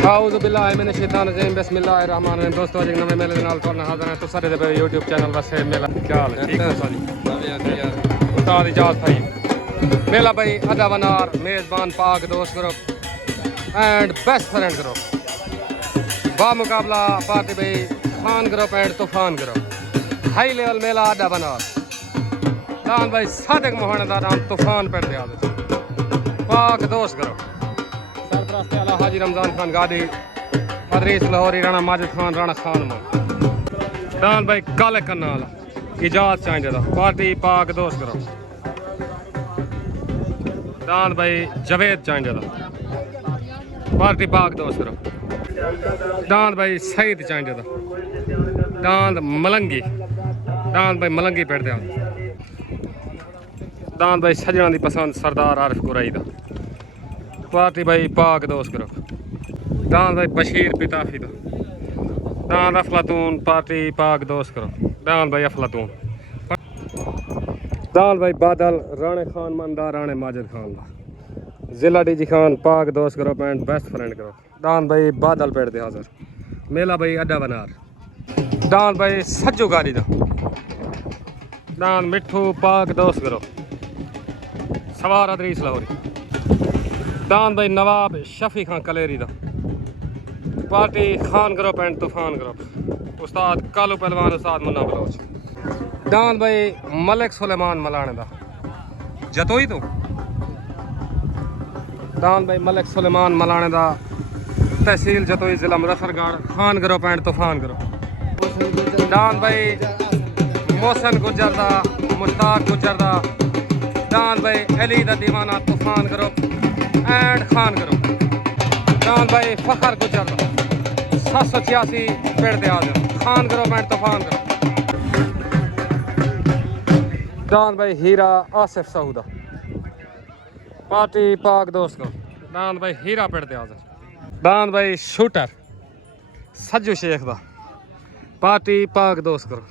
आऊज़ु बिल्लाहि मिनश शैतानिर रजीम बिस्मिल्लाहिर्रहमानिर्रहीम। दोस्तों अज नवे मेले नाल तुहाडे हाज़र हैं। तुस सारे दे यूट्यूब चैनल वैसे मेला क्या हाल है? ठीक है साजी उस्ताद इजाज़त भाई मेला भाई अदावनार मेज़बान पाक दोस्त group and best friend group बामुकाबला पार्टी भाई खान ग्रुप एंड तूफान ग्रुप हाई लेवल मेला अदावनार दान भाई सादिक मोहनदार नाम तूफान पेड़ दिया पाक दोस्त ग्रुप सरपरस्त आला हाजी रमजान खान गादी अदरीस लाहौरी राणा माजिद खान राणा खान मान दान भाई काले कन्नाल इजाज़त चाहिए था पार्टी पाक दोस्त ग्रुप दान भाई जवेद चाहिए था पार्टी पाक दोस्त ग्रुप दान भाई सईद चाहिए था दान मलंगी दान भाई मलंगी पेड़ दिया दान भाई सजना की पसंद सरदार आरिफ कुरई दा पार्टी भाई पाक दोस्त ग्रुप दान भाई बशीर पिताफी दा दान अफलातून पार्टी पाक दोस्त ग्रुप दान भाई अफलातून दान भाई बादल राणे खान मंदा राणे माजिद खान दा जिला डीजी खान पाक दोस्त group and best friend group दान भाई बादल पेड़ दे हाजिर मेला भाई अड्डा बनार दान भाई सज्जू गाड़ी दा दान मिठू पाक दोस्त ग्रुप सवार अदरीस लाहौरी दान भाई नवाब शफी खान कलेरी दा पार्टी खान ग्रुप एंड तूफान ग्रुप उस्ताद कालू पहलवान उस्ताद मुन्ना बलोच दान भाई मलिक सुलेमान मलाने दा जतोई तो दान भाई मलिक सुलेमान मलाने दा तहसील जतोई जिला मुजफ्फरगढ़ खान ग्रुप एंड तूफान ग्रुप दान भाई मोहसन गुजर दा मुश्ताक गुजर दा दान भाई अली दा दीवाना तूफान ग्रुप एंड खान ग्रुप दान भाई फखर गुजर दा 786 पेड़ दे हाजिर खान ग्रुप एंड तूफान ग्रुप दान भाई हीरा आसिफ सऊदा पार्टी पाक दोस्त ग्रुप दान भाई हीरा पेड़ दे हाजिर दान भाई शूटर सज्जू शेख दा पार्टी पाक दोस्त ग्रुप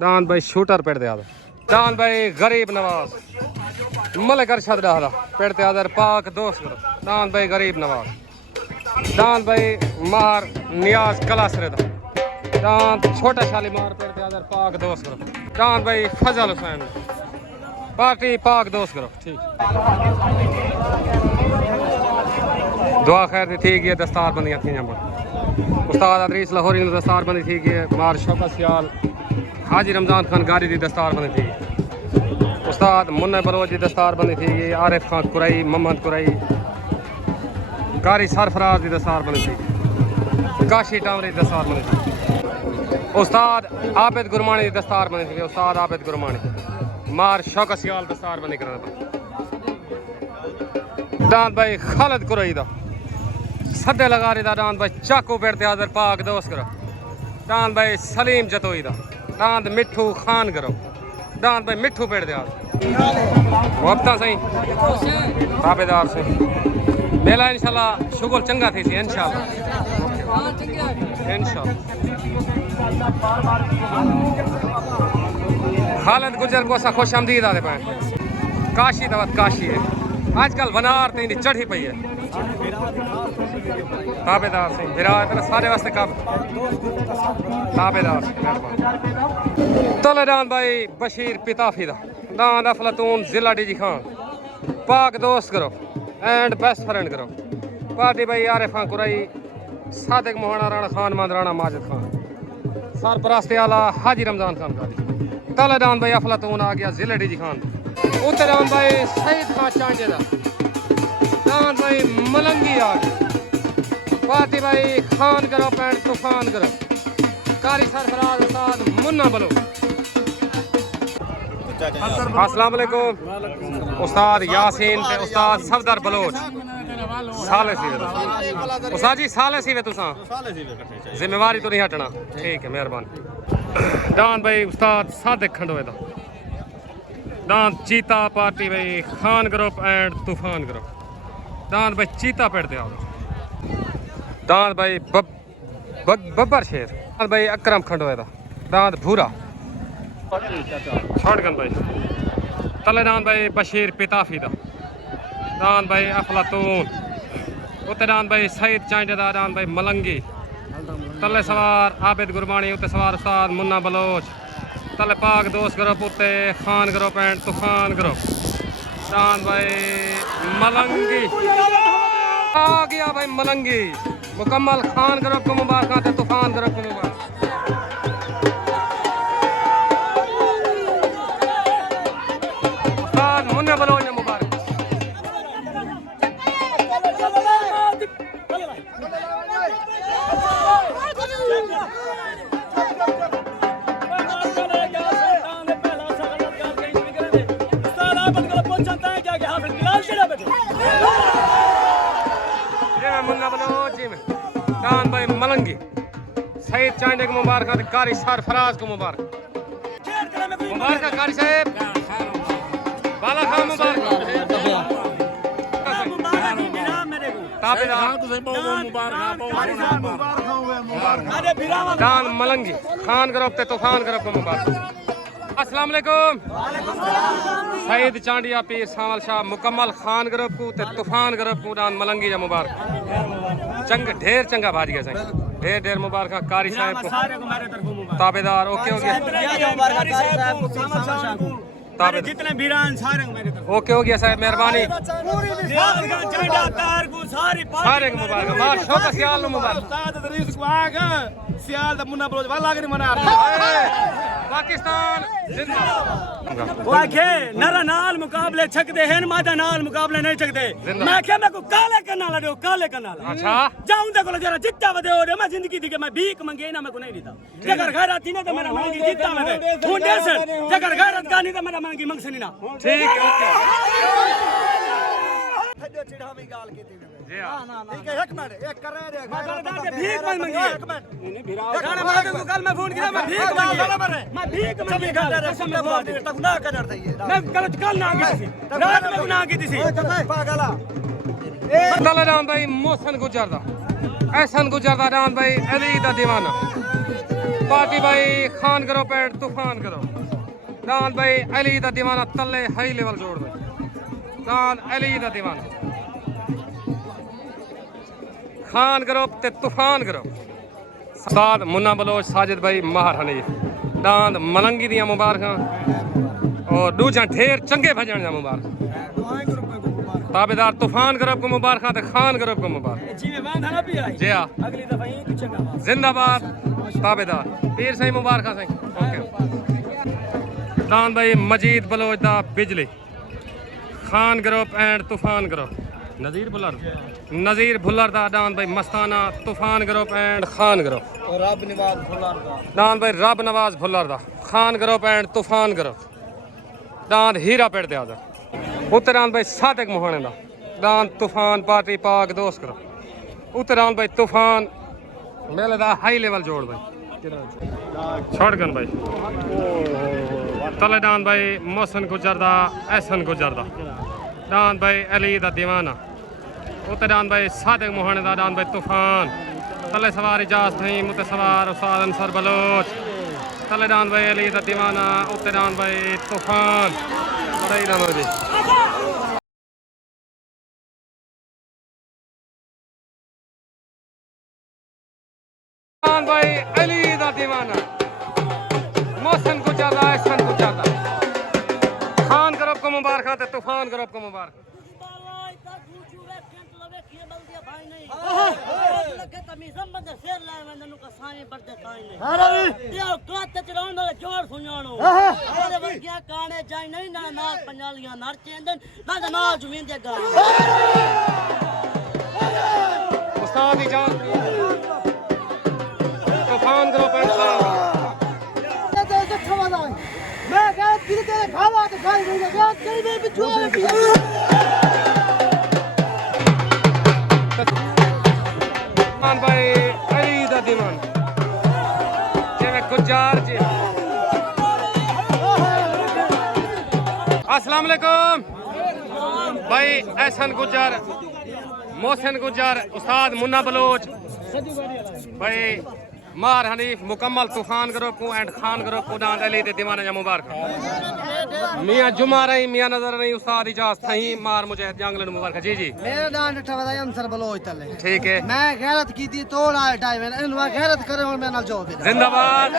दान भाई शूटर पेड़ दे हाजिर दान भाई गरीब नवाज मलिक अरशद डाहला पेड़ दे हाजिर पाक दोस्त ग्रुप दान भाई गरीब नवाज दान भाई मार नियाज कलासरे दा दान छोटा शालीमार पेड़ दे हाजिर पाक दोस्त ग्रुप दान भाई फजल हुसैन पार्टी पाक दोस्त ग्रुप ठीक दुआ खैर दी थी गई दस्तार बंदियां थी उस्ताद अदरीस लाहौरी दस्तार बंदी थी गई मार शौकत सियाल हाजी रमजान खान गाड़ी की दस्तार बंदी थी उस्ताद मुन्ना बलोच की दस्तार बंदी थी आरिफ खान कुरई मोहम्मद कुरई कारी सरफराज की दस्तार बंदी थी काशी टावरी की दस्तार बंदी थी उस्ताद आबिद गुरमानी की दस्तार बंदी थी उस्ताद आबिद गुरमानी मार शौकत सियाल दस्तार बंदी करना दान भाई खालिद कुरई दा सदे लगा रही दा दान भाई चाकू पेड़ ते हाजिर पाक दोस्त करो दान भाई सलीम जतोई दा दान मिठू खान करो दान भाई मिठू पेड़ दे हाजिर वक्ता सही ताबेदार से मेला इंशाल्लाह शुगल चंगा थी सी इंशाल्लाह खालिद गुजर को असा खुश आमदीद आते पाए काशी दवत काशी है आजकल वनार तेरी चढ़ी पई है ताबेदार से मेरा सारे वास्ते काम ताबेदार तलेदान भाई बशीर पिताफी दा दान अफलातून जिला डीजी खान पाक दोस्त करो एंड बेस्ट फ्रेंड करो पार्टी भाई आरिफ खान कुरई सादिक मोहना राणा खान मान राणा माजिद खान सरपरस्त आला हाजी रमजान खान गादी तलेदान भाई अफलातून आ गया जिला डीजी खान उत्तरान भाई सईद खान चांटे दा दान भाई मलंगी आ गई पार्टी भाई खान करो पैंट तूफान करो कारी सरफराज उस्ताद मुन्ना बलो अस्सलाम वालेकुम उस्ताद यासीन ते उस्ताद सफदर बलोच साले सी उस्ताद जी साले सी वे तुसा जिम्मेवारी तो नहीं हटना ठीक है मेहरबानी दान भाई उस्ताद सादिक खंडोए दा दान चीता पार्टी भाई खान ग्रुप एंड तूफान ग्रुप दान भाई चीता पेड़ दे दान भाई बब्बर शेर दान भाई अकरम खंडोए दा दान भूरा छोड़गन भाई तलेदान भाई बशीर पिताफी दा दान भाई अफलातून उत्ते डान भाई सईद चांडे दा डान भाई मलंगी तले सवार आबिद गुरबानी उत्ते सवार उस्ताद मुन्ना बलोच तले पाक दोस्त ग्रुप उत्ते खान ग्रुप एंड तूफान ग्रुप डान भाई मलंगी आ गया भाई मलंगी मुकम्मल खान ग्रुप को मुबारक तूफान ग्रुप को मुबारक मुन्ना बलोच ने मुबारक मुन्ना बलोच जी में डान भाई मलंगी सईद चांडे को मुबारक कारी सरफराज को मुबारक कारी साहब बाला खान मुबारक डान मलंगी खान ग्रुप ते तूफान ग्रुप को मुबारक अस्सलाम वालेकुम सईद चांडिया पीर सावल शाह मुकम्मल खान ग्रुप को ते तूफान ग्रुप को डान मलंगी जा मुबारक चंग ढेर चंगा भाज गया साईं ढेर ढेर मुबारक कारी साहब को ताबेदार ओके हो गया जितने वीरान सारे मेरे तरफ ओके हो गया साहब मेहरबानी सारे को मुबारक मार शौक सियाल मुबारक सियाल दा मुन्ना बलोच वाला के मना पाकिस्तान जिंदाबाद वाखे नरा नाल मुकाबले छकदे हैं मादा नाल मुकाबले नहीं छकदे मैं क्या मैं को काले करना लड़ो काले करना अच्छा जाऊं दे को जरा जितना वदे हो मैं जिंदगी दी के मैं भीख मंगे ना मैं को नहीं देता जगर गैरत थी ना तो मेरा मांगी जितना मैं फाउंडेशन जगर गैरत का नहीं तो मेरा मांगी मंगसनी ना ठीक ओके चिढ़ावी गाल की थी जी हां ठीक है एक मिनट एक कर रहे हैं भीख मत मंगिए एक मिनट नहीं भिराओ गाना मार को कल मैं फोन किया मैं भीख मंगिए मैं भीख मंगिए कसम में बोल दे तक ना कर रही है मैं गलत कल ना की थी रात में गुनाह की थी पागला बदल राम भाई मोहसन गुजर दा एहसन गुजर दा राम भाई अली दा दीवाना पार्टी भाई खान ग्रुप एंड तूफान ग्रुप राम भाई अली दा दीवाना तले हाई लेवल जोड़ दे राम अली दा दीवाना खान ग्रुप ते तूफान ग्रुप साद मुन्ना बलोच साजिद भाई माहर हनीफ दांद मलंगी दियां मुबारक और दूजा ढेर चंगे भजन जा मुबारक ताबेदार तूफान ग्रुप को मुबारक ते खान ग्रुप को मुबारक जी हां अगली दफा यही चंगा जिंदाबाद ताबेदार पीर सही मुबारक सही ओके दांद भाई मजीद बलोच दा बिजली खान ग्रुप एंड तूफान ग्रुप नज़ीर भुल्लर दा डान भाई मस्ताना तूफान ग्रुप एंड खान ग्रुप और रब नवाज भुल्लर दा डान भाई रब नवाज भुल्लर दा खान ग्रुप एंड तूफान ग्रुप डान हीरा पेड़ दे आदर उत्तरान भाई सादिक मोहने दा डान तूफान पार्टी पाक दोस्त ग्रुप उत्तरान भाई तूफान मेले दा हाई लेवल जोड़ भाई छोड़गन भाई तले डान भाई मोहसन गुजर दा एहसन गुजर दा डान भाई अली दा दीवाना उत्ते डान भाई सादिक मोहने दा डान भाई तूफान तले सवार इजाज थी मुते सवार उस्ताद अंसर बलोच तले डान भाई अली दा दीवाना उत्ते डान भाई तूफान बड़ाई डान भाई डान भाई अली दा दीवाना मोहसन गुजर दा एहसन गुजर दा खान ग्रुप को मुबारक ते तूफान ग्रुप को मुबारक तूफान ग्रुप मैं खावा तो खाई भाई अली दा दीवान जिवें गुजार जी अस्सलाम वालेकुम भाई एहसन गुजर मोहसिन गुजर उस्ताद मुन्ना बलोच भाई मार हनीफ मुकम्मल तूफान करो को एंड खान करो को दान अली दे दीवाना जा मुबारक मियां जुमा रही मियां नजर रही उस्ताद इजाज थई मार मुझे जंगल मुबारक जी जी मेरा दान ठवदा अंसर बलोच तले ठीक है मैं गैरत की थी तोड़ आए टाइम इनवा गैरत करे और मैं नाल जवाब दे जिंदाबाद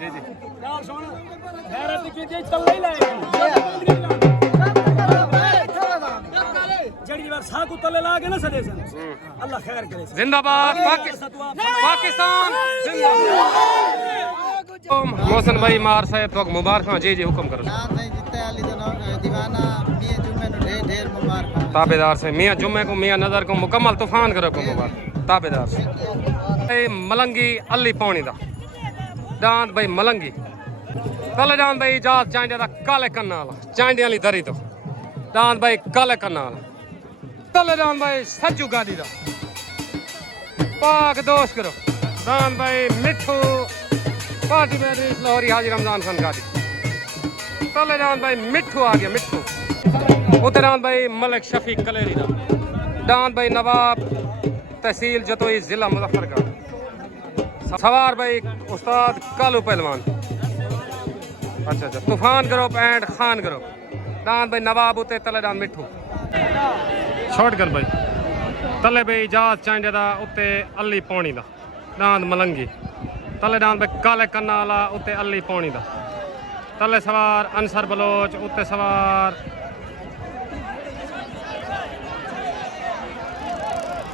जी जी यार सुन गैरत की थी चल नहीं लाए जड़ी बार साकू तले लागे ना सदे सन अल्लाह खैर करे जिंदाबाद पाकिस्तान जिंदाबाद मोहसन भाई मार साहब तो मुबारक जी जी हुक्म करो दीवाना मियां जुम्मे नु ढेर ढेर मुबारक ताबेदार से मियां जुम्मे को मियां नजर को मुकम्मल तूफान करो को मुबारक ताबेदार से मलंगी अली पौनी दा दांत भाई मलंगी तले दांत भाई इजाज चांडे दा काले कन्ना वाला चांडे वाली दरी तो दांत भाई काले कन्ना वाला तले दांत भाई सज्जू गादी दा पाक दोस्त करो दांत भाई मिठू पार्टी में लाहौरी हाजी रमजान खान गादी तले दांत भाई मिठू आ गया मिठू उधर दांत भाई मलिक शफीक कलेरी दा दांत भाई नवाब तहसील जतोई जिला मुजफ्फरगढ़ सवार भाई उस्ताद कालू पहलवान अच्छा अच्छा तूफान करो एंड खान करो दांत भाई नवाब उते तले दांत मिठू छोड़ कर भाई तले भाई इजाज चांडे दा उते अली पौनी दा दांत मलंगी तले दांत भाई काले कन्ना वाला उते अली पौनी दा तले सवार अंसर बलोच उते सवार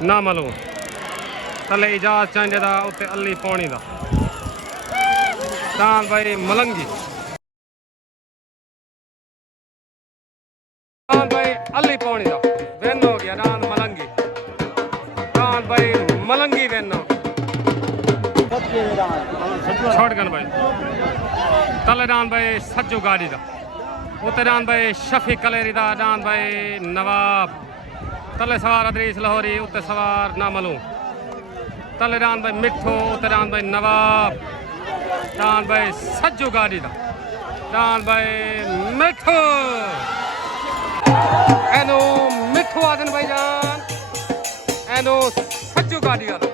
ना मालूम तले इजाज चांडे दा उते अली पौनी दा दांत भाई मलंगी दांत भाई अली पौनी दा वेन हो गया दांत मलंगी दांत भाई मलंगी वेन हो छोड़ कर भाई तले दांत भाई सज्जू गाड़ी दा उते दांत भाई शफी कलेरी दा दांत भाई नवाब तले सवार अदरीस लाहौरी उते सवार ना मालूम तले दांत भाई मिठू उते दांत भाई नवाब दांत भाई सज्जू गाड़ी दा दांत भाई मिठू एनो मिठू आदन भाई जान एनो सज्जू गाड़ी वाला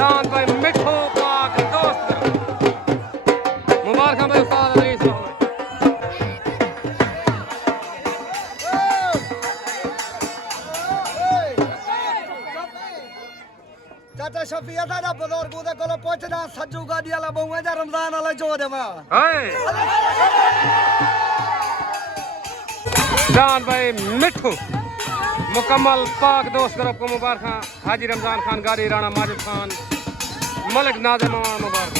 दांत भाई मिठू पाक दोस्त मुबारक भाई उस्ताद अदरीस लाहौरी चाचा शफिया दा बुजुर्ग दे कोलो पुछदा सज्जू गाड़ी वाला बहुआ जा रमजान वाला जो देवा हाय दांत भाई मिठू मुकम्मल पाक दोस्त करो को मुबारक हाजी रमजान खान गाड़ी राणा माजिद खान मलिक नाज़िम मुबारक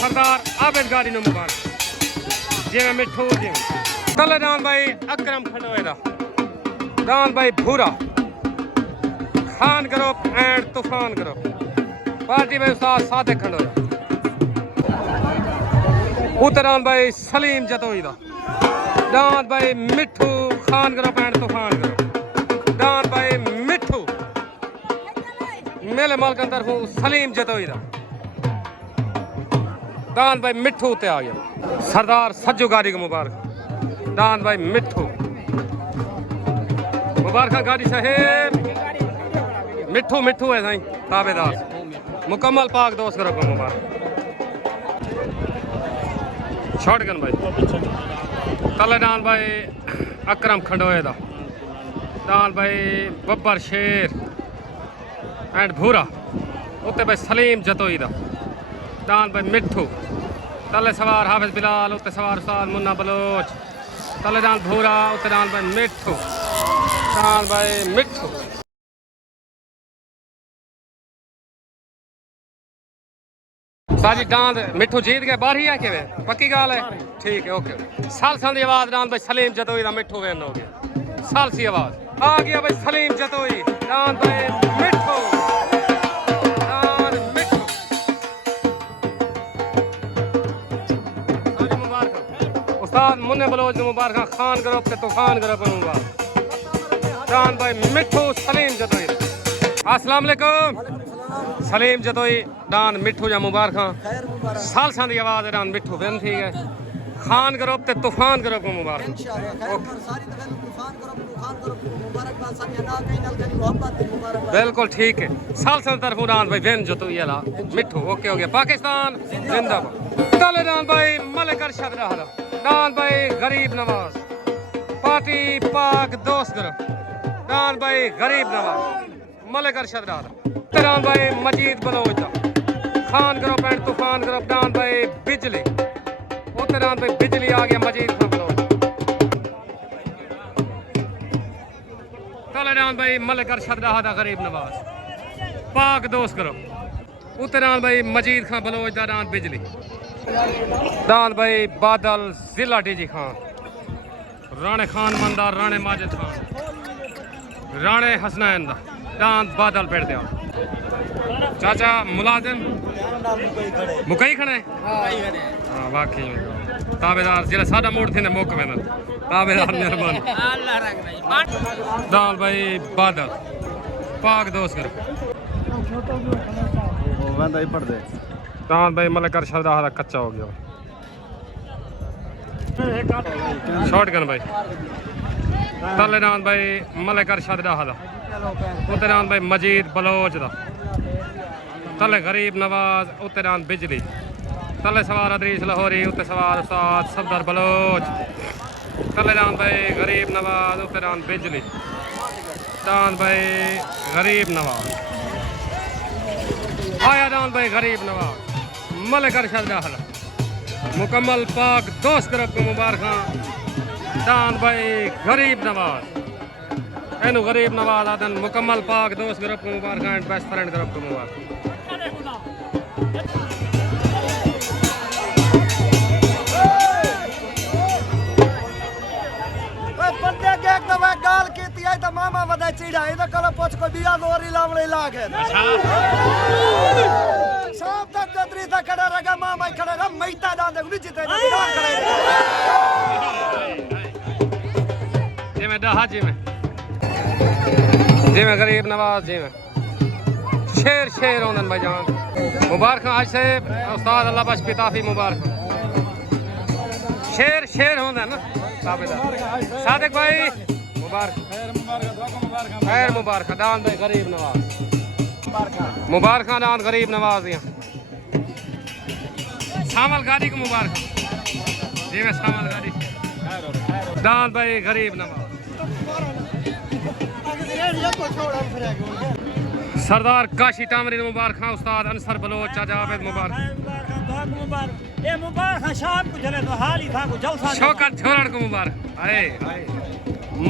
सरदार आबिद गाड़ी नो मुबारक जिवें मिठू जिवें तले दांत भाई अकरम खंडोए दा दांत भाई भूरा खान करो एंड तूफान करो पार्टी में उस्ताद सादे खंडोया उतरान भाई सलीम जतोई दा दांत भाई मिठू खान करो एंड तूफान करो दांत भाई मिठू मेले माल के अंदर हूँ सलीम जतोई दा दांत भाई मिठू उते आ गया सरदार सज्जू गाड़ी को मुबारक दांत भाई मिठू मुबारक गाड़ी साहेब मिठू मिठू है साईं ताबेदार मुकम्मल पाक दोस्त करो को मुबारक छोड़ कर भाई तले दांत भाई अकरम खंडोए दा दांत भाई बब्बर शेर एंड भूरा उते भाई सलीम जतोई दा दांत भाई मिठू तले सवार हाफिज बिलाल उते सवार उस्ताद मुन्ना बलोच तले दांत भूरा उते दांत भाई मिठू दांत भाई मिठू साजी दांत मिठू जीत गए बाहर ही है कि पक्की गाल है ठीक है ओके साल दी आवाज दांत भाई सलीम जतोई दा मिठू वेन हो गया साल सी आवाज आ गया भाई सलीम जतोई दांत भाई मिठू दांत मिठू साजी मुबारक उस्ताद मुन्ने बलोच मुबारक खान करो के तूफान करो पर मुबारक दांत भाई मिठू सलीम जतोई अस्सलाम वालेकुम सलीम जतोई दान मिठू जा मुबारक साल दी आवाज दान मिठू बेन ठीक है खान करो ते तूफान करो को मुबारक इंशाल्लाह खैर सारी तूफान करो मुबारक बिल्कुल ठीक है साल से तरफ उड़ान भाई वेन जो तो ये ला मिठू ओके हो गया पाकिस्तान जिंदाबाद ताले डान भाई मलिक अरशद रहा डान भाई गरीब नवाज पार्टी पाक दोस्त ग्रुप डान भाई गरीब नवाज मलिक अरशद रहा डान भाई मजीद बलोच खान ग्रुप एंड तूफान ग्रुप डान भाई बिजली डान भाई बिजली आ गया मजीद खान बलोच डान भाई मलिक अरशद रहा गरीब नवाज पाक दोस्त करो उत्तरान भाई मजीद खान बलोच डान बिजली डान भाई बादल जिला टीजी खान राणे खान मंदार राणे माजिद खान राणे हसनैन दा डान बादल पेड़ दिया चाचा मुलाजिम मुकई खड़े हाँ वाकई ताबेदार जिला साडा मोड़ थे मौके में ताबेदार मेहरबानी डाल भाई बादल पाक दोस्त कर डाल भाई मलिक अरशद रहा कच्चा हो गया शॉर्ट गन भाई तले डाल भाई मलिक अरशद रहा उत्ते डाल भाई मजीद बलोच दा तले गरीब नवाज उत्ते डाल बिजली तले सवार अदरीस लाहौरी उत्ते सवार उस्ताद सफदर बलोच तले डान भाई गरीब नवाज उत्ते डान बिजली डान भाई गरीब नवाज आया डान भाई गरीब नवाज मलिक अरशद डाल मुकम्मल पाक दोस्त ग्रुप को मुबारक डान भाई गरीब नवाज एनु गरीब नवाज आदन मुकम्मल पाक दोस्त ग्रुप को मुबारक एंड बेस्ट फ्रेंड ग्रुप को मुबारक गाल की तो मामा वदा चिड़ा इधर कल पोछ को दिया दोरी लावले लागे शाम तक गदरी तक खड़ा रगा मामा खड़ा रहा मैता डाल दे जीते ना खड़े जी में डहा जी में गरीब नवाज जी में शेर शेर होंदन भाईजान मुबारक आज से उस्ताद अल्लाह बख्श पिताफी मुबारक शेर शेर होंदन ना सादिक भाई खैर मुबारक दान भाई गरीब नवाज मुबारक दान गरीब नवाज यहाँ सामल गाड़ी को मुबारक जी में सामल गाड़ी दान भाई गरीब नवाज सरदार काशी टामरी मुबारक उस्ताद अंसर बलोच चाचा आबिद मुबारक शौकत छोरण को मुबारक आए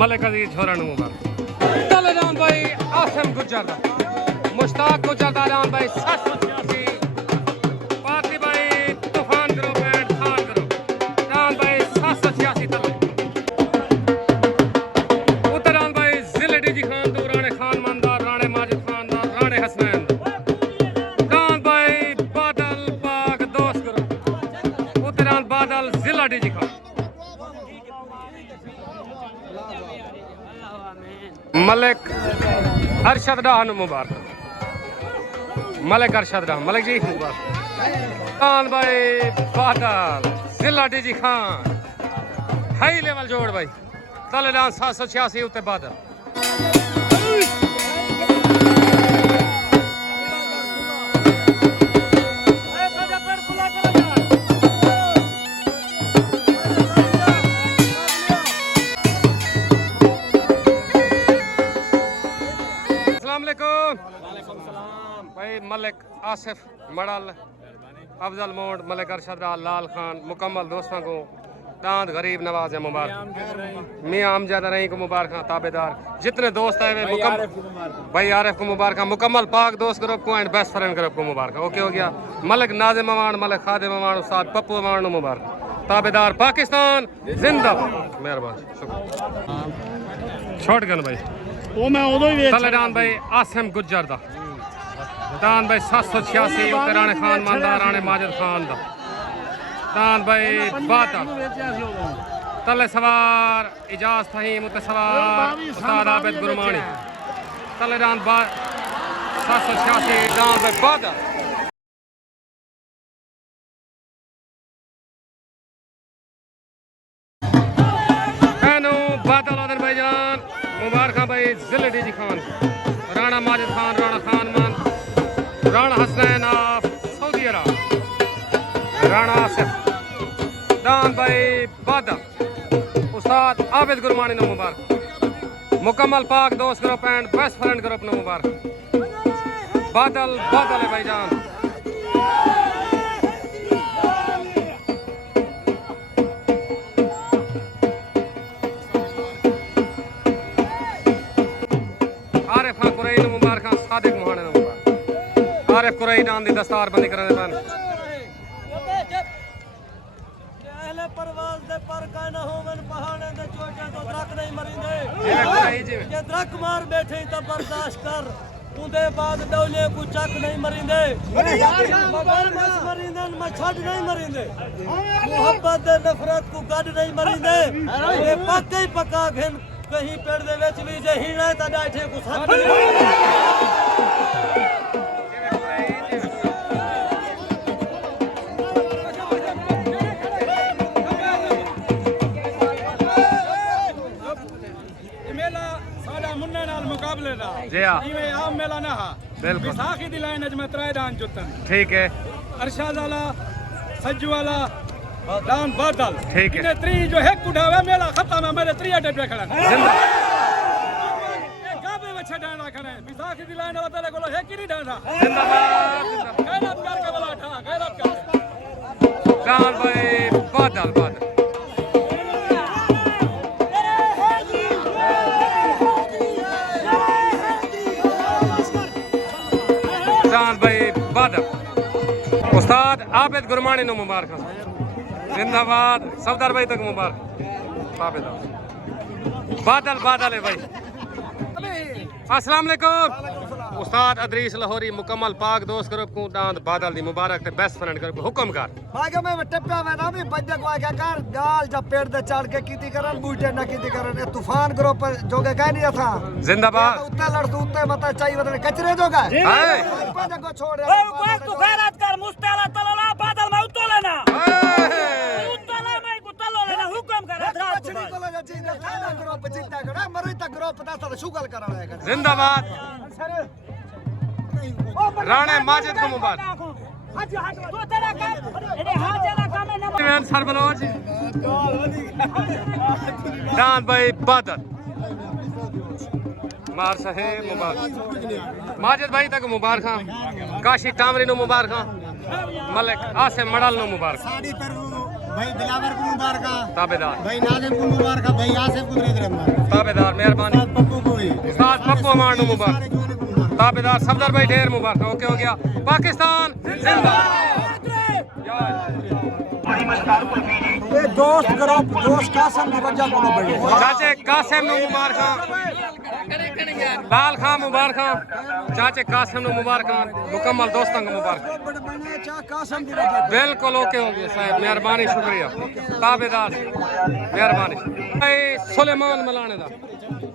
मलिक अजीज छोरण मुबारक तले डान भाई आसिम गुजर मुश्ताक गुजर दान भाई 786 पार्टी भाई तूफान ग्रुप एंड खान ग्रुप डान भाई 786 तले उत्तरान भाई जिले डीजी खान दो राणे खान मंदार राणे माजिद खान राणे हसनैन डान भाई बादल पाक दोस्त ग्रुप उत्तरान बादल जिला डीजी खान मलिक अरशद डाहन मुबारक मलिक अरशद डाहन मलिक जी मुबारक खान भाई बादल जिला डीजी खान हाई लेवल जोड़ भाई तले डान 786 उत्ते बादल भाई मलिक आसिफ मड़ल अफजल मोड मलिक अरशद लाल खान मुकम्मल दोस्तों को दांत गरीब नवाज है मुबारक मियाँ अमजद रही को मुबारक ताबेदार जितने दोस्त है वे मुकम्मल भाई आरिफ को मुबारक मुकम्मल पाक दोस्त ग्रुप को एंड बेस्ट फ्रेंड ग्रुप को मुबारक ओके हो गया मलिक नाजिम अमान मलिक खादिम अमान उस्ताद पप्पू अमान मुबारक ताबेदार पाकिस्तान जिंदाबाद मेहरबानी शुक्रिया छोट गन भाई तलेडान भाई आसिम गुज्जर दा दान भाई 786 उत्ते राणे खान मंदा राणे माजिद खान दा दान भाई बादल तले सवार इजाज फहीम उत्ते सवार उस्ताद आबिद गुरमानी तलेडान 786 दान भाई बादल बादल भाईजान मुबारक भाई आबिद गुरमानी नो मुबारक मुकम्मल पाक दोस्त group and best friend group नो मुबारक बादल बादल है भाईजान आरिफ खान कुरैई नो मुबारक सादिक मोहाने नो मुबारक आरिफ कुरैई नाम दी दस्तार बंदी करने पैन पहले परवाज दे पर का न होवन पहाड़े दे चोटे तो दरक नहीं मरिंदे ये दरक मार बैठे तो बर्दाश्त कर उदे बाद डोले को चक नहीं मरिंदे मगर मस मरिंदे मैं छड़ नहीं मरिंदे मोहब्बत दे नफरत को गड नहीं मरिंदे ये पक्के पक्का घेन कहीं पेड़ दे विच भी जे हिणे ता डाठे को साथ जी हाँ आम मेला ना हा बिल्कुल विसाखी दी लाइन अज में त्राय दान जुतन ठीक है अरशाद वाला सज्जू वाला दान बादल ठीक है। इने त्री जो है उठावे मेला खत्म है मेरे त्री अड्डे पे खड़ा जिंदा ये गाबे में छडाना खड़े विसाखी दी लाइन वाला तेरे कोलो है कि नहीं डांडा जिंदाबाद गैरत करके वाला उठा गैरत कर जान भाई बादल बादल जान भाई बादल उस्ताद आबिद गुरमानी नो मुबारक जिंदाबाद सफदर भाई तक मुबारक आबिद बादल बादल है भाई अस्सलाम वालेकुम उस्ताद अदरीस लाहौरी मुकम्मल पाक दोस्त ग्रुप को दांत बादल दी मुबारक ते बेस्ट फ्रेंड ग्रुप हुक्म कर बागे में टप्पा में ना भी बद्दे को आके कर गाल जब पेड़ दे चढ़ के कीती करन बूटे ना कीती करन ये तूफान ग्रुप जोगे कह नहीं था जिंदाबाद उत्ते लड़तू उत्ते मत चाहिए बदले कचरे जोगा हाय पद को छोड़ ओ कोई तू खैरात कर मुस्ताला तलला बादल में उतोलेना उतोले में उतलो लेना हुक्म कर रात कचरी को लगा जी ने थाना ग्रुप जीता करा मरे तक ग्रुप पता था शुगल कराना है जिंदाबाद राणे माजिद को मुबारक तो तेरा काम अरे हां जरा काम है ना सरबलोज जान भाई बादल मार सहे मुबारक माजिद भाई तक मुबारक काशी टामरी नो मुबारक मलिक आसिम मडल नो मुबारक साड़ी पर भाई दिलावर को मुबारक ताबेदार भाई नाजिम को मुबारक भाई आसिफ को दे ताबेदार मेहरबानी पप्पू को भी उस्ताद पप्पू मान नो मुबारक ताबेदार सफदर भाई ढेर मुबारक ओके हो गया पाकिस्तान ये दोस्त ग्रुप दोस्त कासम की वजह को बढ़े चाचे कासिम नो मुबारक लाल खां मुबारक चाचे कासिम नो मुबारक मुकम्मल दोस्तों को मुबारक बने चा कासम की वजह बिल्कुल ओके हो गया साहब मेहरबानी शुक्रिया ताबेदार मेहरबानी भाई सुलेमान मलाने दा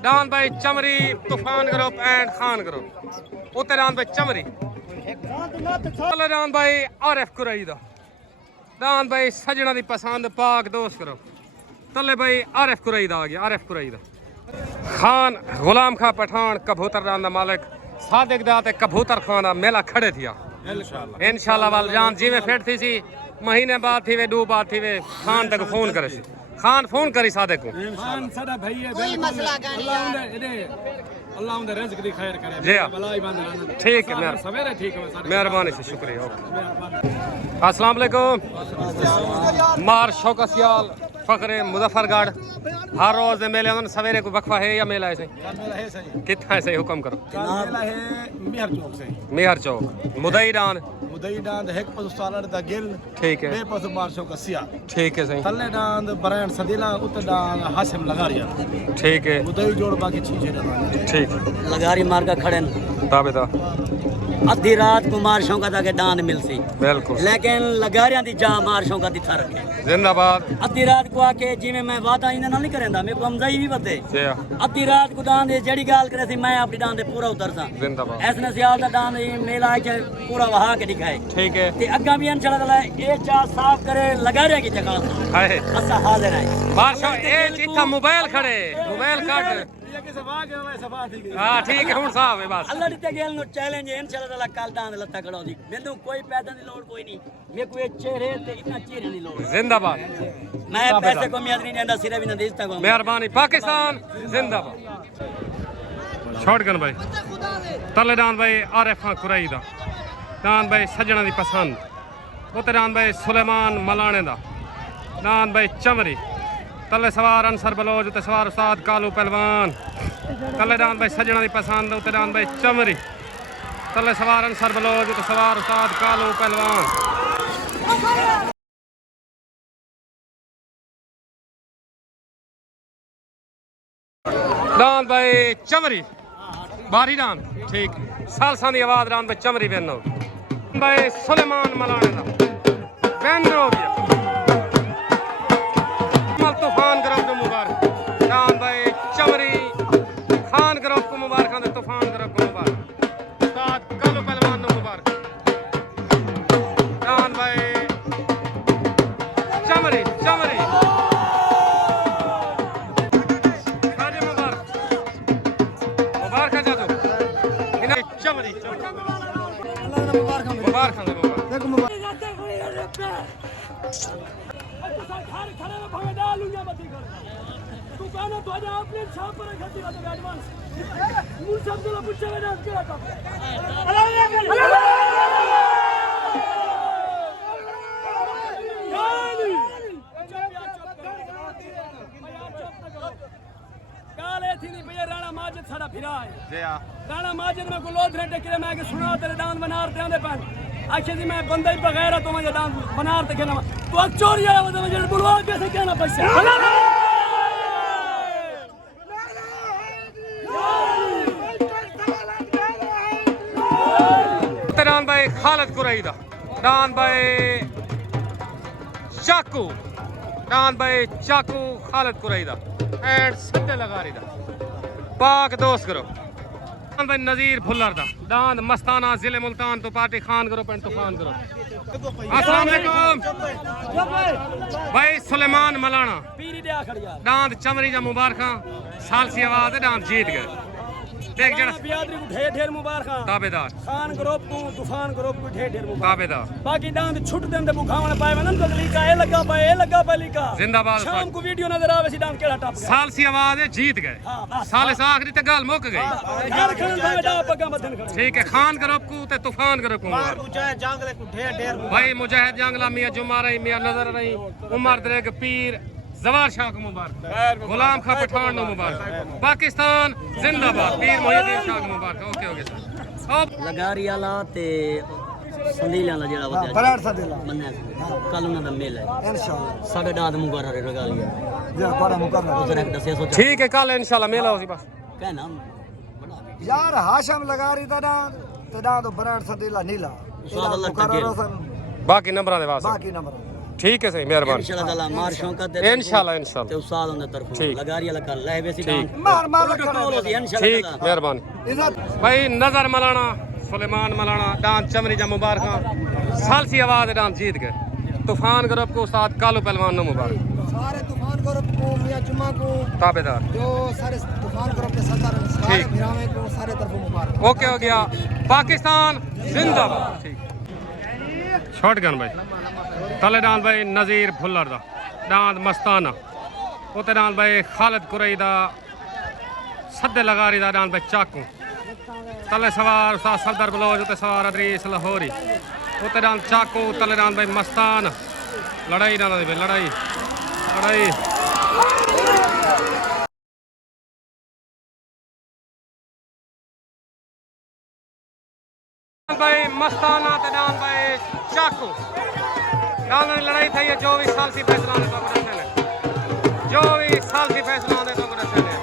डान भाई चमरी तूफान ग्रुप एंड खान ग्रुप उत्तरान भाई चमरी डान भाई आरिफ कुरैई दा डान भाई सजना दी पसंद पाक दोस्त ग्रुप तले भाई आरिफ कुरैई दा आ गया आरिफ कुरैई दा खान गुलाम खां पठान कबूतर रान दा मालिक सादिक दा ते कबूतर खान दा मेला खड़े थिया इंशाल्लाह वाल जान जीवे फिट थी सी महीने बाद थी वे 2 बाद थी वे खान तक फोन करे सी खान फोन करी सादिक को खान साडा भाई है कोई मसला का अल्लाह उनके रिज़्क दी खैर करे जी हाँ। भलाई बंद रहना ठीक है मेहरबानी सवेरे ठीक है सारे मेहरबानी से शुक्रिया ओके अस्सलाम वालेकुम मार शौकसियाल फखरे मुजफ्फरगढ़ हर रोज दे मेले में सवेरे को वक्फा है या मेला है सही मेला है सही कितना है सही हुक्म करो मेला है मिहर चौक से मेहर चौक मुदई डान मुदई डांद एक पस सालर दा गिल ठीक है बे पस मारशो का सिया ठीक है सही तल्ले डांद ब्रांड सदीला उत डांद हासिम लगारिया ठीक है मुदई जोड़ बाकी चीजें डांद ठीक लगारी मार का खड़न ताबेदार अद्धी रात को मारशों का ताके दान मिलसी बिल्कुल लेकिन लगारियां दी जा मारशों का दिथा रखे जिंदाबाद अद्धी रात को आके जिਵੇਂ मैं वादा इन्हें ना नहीं करेंदा मेरे को हमजाई भी बते जी हाँ। अद्धी रात को दान दे जड़ी गाल करे थी मैं अपनी दान दे पूरा उतर सा जिंदाबाद ऐसने सियाल दा दान ये मेला के पूरा वहा के दिखाए ठीक है ते अग्गा भी अनचला दला ए चा साफ करे लगारियां की जगह हाय असा हाजिर है बादशाह ए जिथा मोबाइल खड़े मोबाइल काट हाँ ठीक है हूँ साहब है बस अल्लाह दी गेल नो चैलेंज है इंशाल्लाह ताला कल दांद लत्ता कड़ो दी मेनू कोई पैदा दी लोड़ कोई नहीं मेरे को ये चेहरे ते इतना चेहरे दी लोड़ जिंदाबाद मैं पैसे को मियाद नहीं देंदा सिर्फ भी ना देता को मेहरबानी पाकिस्तान जिंदाबाद शॉटगन भाई तले डांद भाई आरिफ खान कुरैई दा डांद भाई सजना दी पसंद उते डांद भाई सुलेमान मलाने दा डांद भाई चमरी तले सवार अंसर बलोच उते सवार उस्ताद कालू पहलवान तले डांद भाई सजना दी पसंद उते डांद भाई चमरी तले सवार अंसर बलोच उते सवार उस्ताद कालू पहलवान डांद भाई चमरी बारी डांद ठीक सालसा दी आवाज डांद भाई चमरी बेन हो भाई सुलेमान मलाने दा बेन हो गया तूफान ग्रुप को मुबारक डांद भाई चमरी खान ग्रुप को मुबारक तूफान ग्रुप को मुबारक उस्ताद कालू पहलवान को मुबारक डांद भाई चमरी चमरी चमरी मुबारक तू कहना तो आजा अपने छाप पर खती का एडवांस मुझ सब तो पूछे ना क्या था काले थी नहीं भैया राणा माजिद साडा फिरा है जी हां राणा माजिद में को लोधरे टेकरे मैं के सुना तेरे दान बनार ते आंदे पन आखे जी मैं बंदा ही बगैर तो मुझे दान बनार ते कहना तो चोरी आया वो मुझे बुलवा कैसे कहना पैसा डांद भाई खालिद कुरैई दा डांद भाई चाकू खालिद कुरैई दा एंड सीधे लगा रही दा पाक दोस्त करो डांद भाई नजीर भुल्लर दा डांद मस्ताना जिले मुल्तान तो पार्टी खान करो पेंट तूफान करो अस्सलाम वालेकुम भाई सुलेमान मलाना डांद चमरी जा मुबारक साल सी आवाज है डांद जीत गए देख जरा बियादरी को ढेर ढेर मुबारक ताबेदार खान ग्रुप को तूफान ग्रुप को ढेर ढेर मुबारक ताबेदार बाकी डांद छुट देंदे बुखावन पाए वनन बदली का ए लगा पाए लिखा जिंदाबाद शाम को वीडियो नजर आवे सी डांद केड़ा टप गया साल सी आवाज है जीत गए साल से आखिरी ते गाल मुक गई हर खान भाई डा पगा मदन खड़े ठीक है खान ग्रुप को ते तूफान ग्रुप को मुजाहिद जंगले को ढेर ढेर भाई मुजाहिद जंगला मियां जुमा रही मियां नजर रही उमर दरेग पीर जवार शाह को मुबारक गुलाम खा पठान को मुबारक पाकिस्तान जिंदाबाद पीर मोहिउद्दीन शाह को मुबारक ओके ओके सर अब लगारी वाला ते संदील वाला जेड़ा वजह बराड़ सदेला मन्ने कल उना दा मेल है इंशाल्लाह साढ़े डाद मुगरर लगालिया जा बड़ा मुकर्रर उधर एक दसे सोचा ठीक है कल इंशाल्लाह मेला होसी बस कहना यार हाशम लगा रही था ना तो तो बराड़ सदेला नीला स्वाद अल्लाह तक बाकी नंबरां दे वास्ते बाकी नंबर ठीक है सही मेहरबानी इंशाल्लाह ताला मार शौकत दे इंशाल्लाह ते उस्ताद उन तरफ ठीक। लगारी वाला कल लहबे सी डांद मार प्रोटोकॉल होती है इंशाल्लाह ठीक ताला मेहरबानी भाई नजर मलाना सुलेमान मलाना डांद चमरी जा मुबारक साल सी आवाज डांद जीत गए तूफान ग्रुप को उस्ताद कालू पहलवान नो मुबारक सारे तूफान ग्रुप को मियां जुम्मा को ताबेदार जो सारे तूफान ग्रुप के सदर सारे ठीक। भिरावे को सारे तरफ मुबारक ओके हो गया पाकिस्तान जिंदाबाद ठीक शॉटगन भाई तले डांद भाई नजीर भुल्लर दा डांद मस्ताना उते डांद भाई खालिद कुरैई दा सदे लगारी दा डांद भाई चाकू तले सवार उस्ताद सरदार बलोच उते सवार अदरीस लाहौरी उते डांद चाकू तले डांद भाई मस्ताना लड़ाई डांद भाई लड़ाई भाई मस्ताना ते डांद भाई चाकू डांद की लड़ाई थी है 24 साल सी फैसला ने तो गुरसे ने 24 साल सी फैसला ने तो गुरसे ने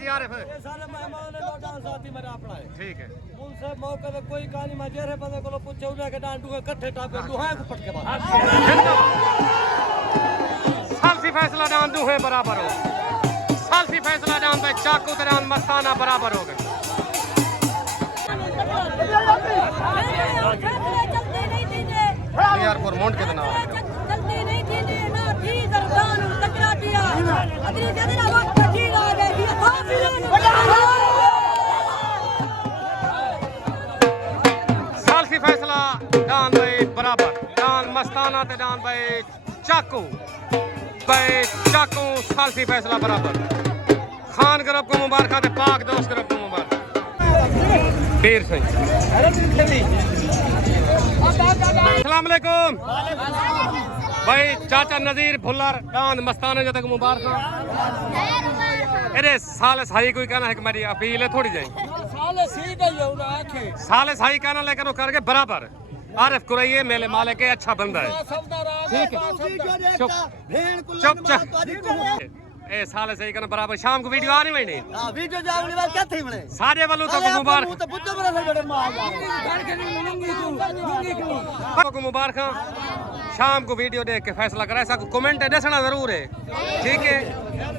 जी आरिफ ये सारे मेहमान है डांस साथी मेरा अपना है ठीक है उनसे मौके पे कोई कहानी में जेरे बंदे को पूछे उन्हें के डांस दुहे इकट्ठे टाप के दुहाए को पटके बाद साल सी फैसला डांद दुहे बराबर हो साल सी फैसला डांद भाई चाकू ते डांद मस्ताना बराबर हो गए यार मोन्ट के नाम जल्दी नहीं दीजिए ना सालसी फैसला डान भाई बराबर डान मस्ताना ते डान भाई चाकू सालसी फैसला बराबर खान ग्रुप को मुबारक ते पाक दोस्त ग्रुप को मुबारक पीर सिंह अस्सलाम वालेकुम भाई चाचा नजीर भुल्लर डान मस्ताना जो तक मुबारक अरे साल सही कोई कहना है कि मेरी अपील है थोड़ी जाए साल सही कहना लेकिन वो करके बराबर आरिफ कुरैये मेले माले के अच्छा बंदा है ठीक है चुप चुप चुप ए साल सही कहना बराबर शाम को वीडियो आनी मैंने वीडियो जावली बात क्या थी मने सारे वालों तक मुबारक तो बुद्ध बड़ा से बड़े माल को मुबारक शाम को वीडियो देख के फैसला करा ऐसा कमेंट दसना जरूर है ठीक है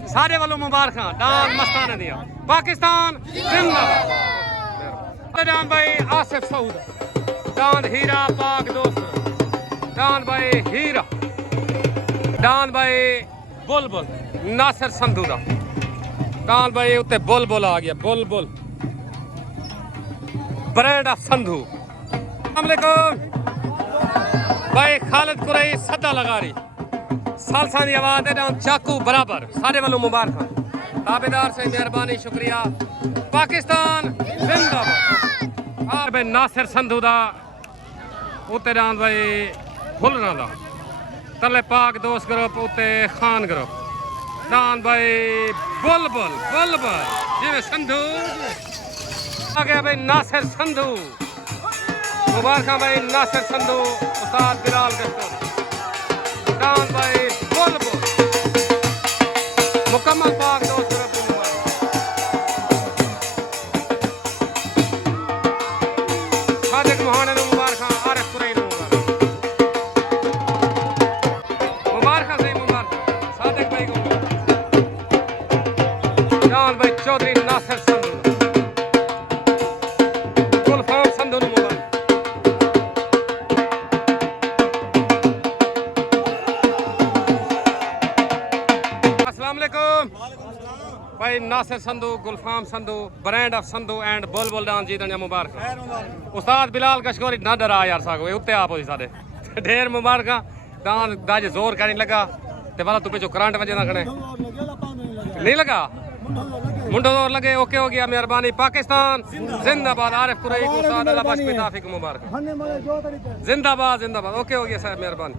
सारे वालों मुबारक डान मस्ताना दिया पाकिस्तान जिंदाबाद डान भाई आसिफ सऊद डान हीरा पाक दोस्त डान भाई हीरा डान भाई बुलबुल नासिर संधू दा डान भाई उत्ते बुलबुल आ गया बुलबुल ब्रांड ऑफ संधू अस्सलाम वालेकुम भाई खालिद कुरैशी सदा लगा रही सालसा की आवाज है डान चाकू बराबर सारे वालों मुबारक ताबेदार से मेहरबानी शुक्रिया पाकिस्तान जिंदाबाद भाई नासिर संधू दा उत्ते डान भाई फुलना दा तले पाक दोस्त ग्रुप उत्ते खान ग्रुप डान भाई बुलबुल बुलबुल जिवें संधू आ गया भाई नासिर संधू मुबारक भाई नासिर संधू उस्ताद बिलाल गश्तोरी डान भाई बुलबुल मुकम्मल पाक दोस्त ग्रुप सादिक मोहाने ने मुबारक आरिफ कुरैशी ने मुबारक सही मुबारक सादिक भाई को डान भाई चौधरी नासिर संधू गुलफाम संधू ने मुबारक अस्सलाम वालेकुम भाई Nasir Sandhu Gulfam Sandhu brand of Sandhu and Bulbul dance जीतने मुबारक उस्ताद बिलाल कशकोरी ना डरा यार सागो उत्ते आप होई साडे ढेर मुबारक डांस दाज जोर करने लगा ते वाला तू पे जो करंट वजे ना खने नहीं लगा मुंडो जोर लगे ओके हो गया मेहरबानी पाकिस्तान जिंदाबाद आरिफ कुरैशी को उस्ताद अल्लाह बख्श पे ताफिक मुबारक जिंदाबाद जिंदाबाद ओके हो गया साहब मेहरबानी